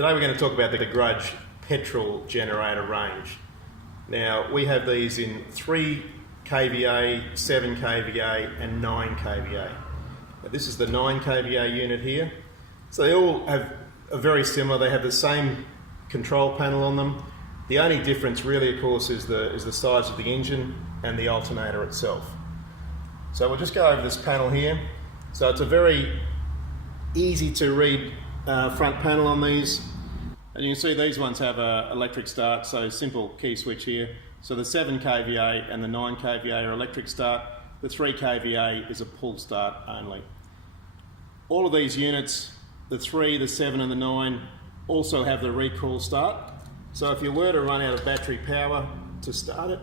Today we're going to talk about the Grudge petrol generator range. Now we have these in 3 kVA, 7 kVA and 9 kVA. Now, this is the 9 kVA unit here. So they all are very similar. They have the same control panel on them. The only difference really, of course, is the size of the engine and the alternator itself. So we'll just go over this panel here. So it's a very easy to read front panel on these. And you can see these ones have an electric start, so simple key switch here. So the 7 kVA and the 9 kVA are electric start. The 3 kVA is a pull start only. All of these units, the 3, the 7 and the 9, also have the Recrawl start. So if you were to run out of battery power to start it,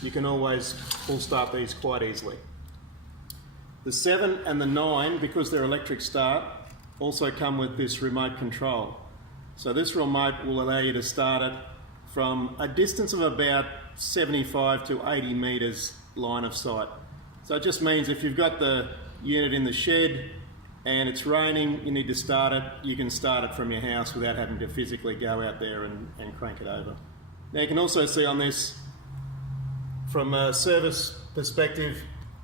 you can always pull start these quite easily. The 7 and the 9, because they're electric start, also come with this remote control. So this remote will allow you to start it from a distance of about 75 to 80 metres line of sight. So it just means if you've got the unit in the shed and it's raining, you need to start it, you can start it from your house without having to physically go out there and crank it over. Now you can also see on this, from a service perspective,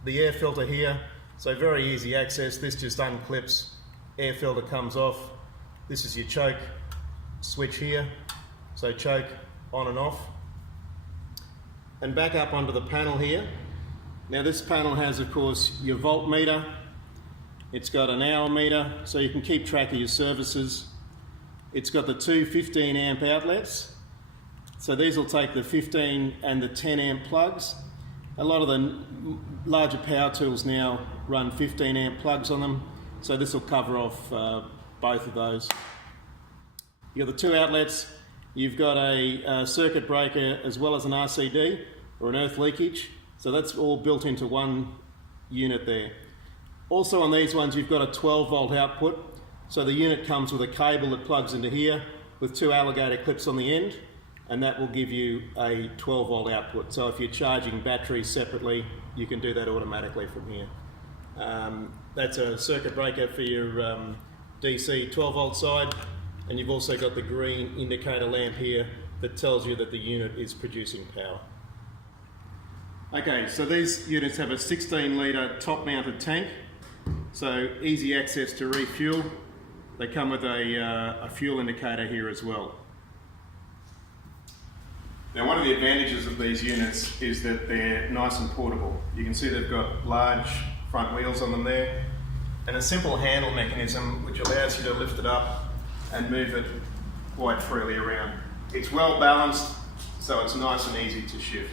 the air filter here, so very easy access. This just unclips, air filter comes off. This is your choke switch here, so choke on and off. And back up onto the panel here. Now this panel has, of course, your voltmeter. It's got an hour meter, so you can keep track of your services. It's got the 2 15 amp outlets. So these will take the 15 and the 10 amp plugs. A lot of the larger power tools now run 15 amp plugs on them, so this will cover off both of those. You've got the 2 outlets. You've got a circuit breaker as well as an RCD, or an earth leakage. So that's all built into one unit there. Also on these ones, you've got a 12 volt output. So the unit comes with a cable that plugs into here with 2 alligator clips on the end, and that will give you a 12 volt output. So if you're charging batteries separately, you can do that automatically from here. That's a circuit breaker for your DC 12 volt side, and you've also got the green indicator lamp here that tells you that the unit is producing power. Okay, so these units have a 16 litre top mounted tank, so easy access to refuel. They come with a fuel indicator here as well. Now one of the advantages of these units is that they're nice and portable. You can see they've got large front wheels on them there, and a simple handle mechanism which allows you to lift it up and move it quite freely around. It's well balanced, so it's nice and easy to shift.